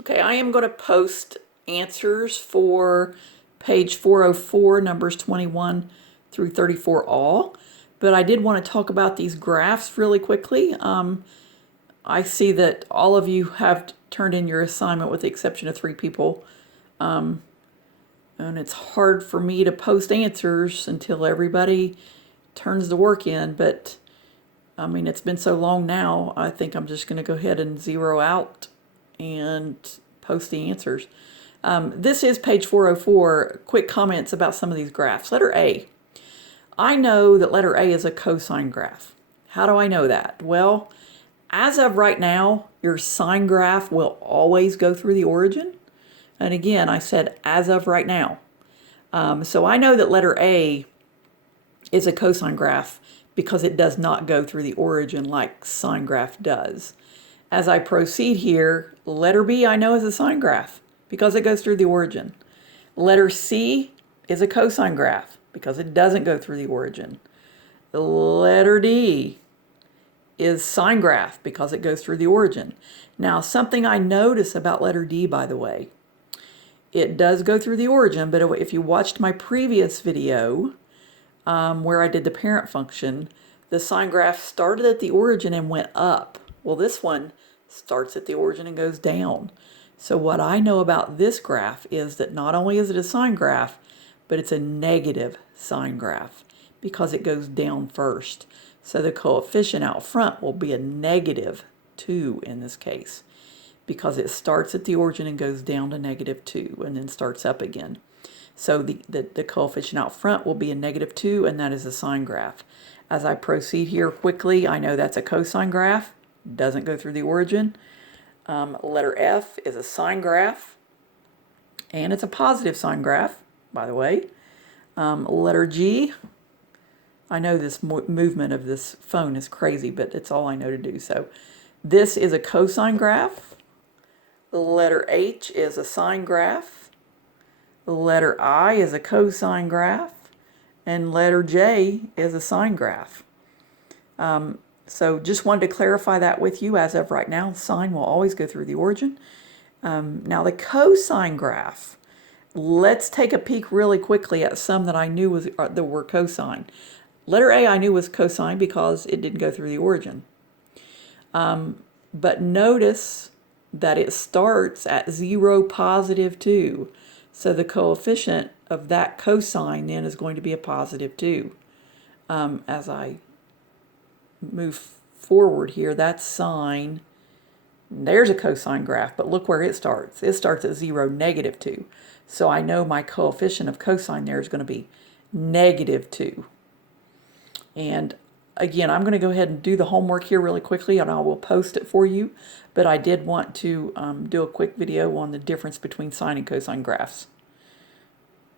Okay, I am going to post answers for page 404, numbers 21 through 34 all, but I did want to talk about these graphs really quickly. I see that all of you have turned in your assignment with the exception of 3 people, and it's hard for me to post answers until everybody turns the work in, but I mean, it's been so long now, I think I'm just going to go ahead and zero out and post the answers. This is page 404. Quick comments about some of these graphs. Letter A. I know that letter A is a cosine graph. How do I know that? Well, as of right now, your sine graph will always go through the origin. And again, I said as of right now. So I know that letter A is a cosine graph because it does not go through the origin like sine graph does. As I proceed here, letter B I know is a sine graph because it goes through the origin. Letter C is a cosine graph because it doesn't go through the origin. Letter D is sine graph because it goes through the origin. Now, something I notice about letter D, by the way, it does go through the origin, but if you watched my previous video where I did the parent function, the sine graph started at the origin and went up. Well, this one starts at the origin and goes down. So what I know about this graph is that not only is it a sine graph, but it's a negative sine graph because it goes down first. So the coefficient out front will be a -2 in this case because it starts at the origin and goes down to -2 and then starts up again. So the coefficient out front will be a -2, and that is a sine graph. As I proceed here quickly, I know that's a cosine graph. Doesn't go through the origin. Letter F is a sine graph, and it's a positive sine graph, by the way. Letter G, I know this movement of this phone is crazy, but it's all I know to do. So this is a cosine graph. Letter H is a sine graph. Letter I is a cosine graph. And letter J is a sine graph. So just wanted to clarify that with you. As of right now, sine will always go through the origin. Now the cosine graph. Let's take a peek really quickly at some that I knew that were cosine. Letter A I knew was cosine because it didn't go through the origin. But notice that it starts at 0, +2. So the coefficient of that cosine then is going to be a +2. As I move forward here, that's sine. There's a cosine graph, but look where it starts. It starts at 0, -2. So I know my coefficient of cosine there is going to be -2. And again, I'm going to go ahead and do the homework here really quickly, and I will post it for you. But I did want to do a quick video on the difference between sine and cosine graphs.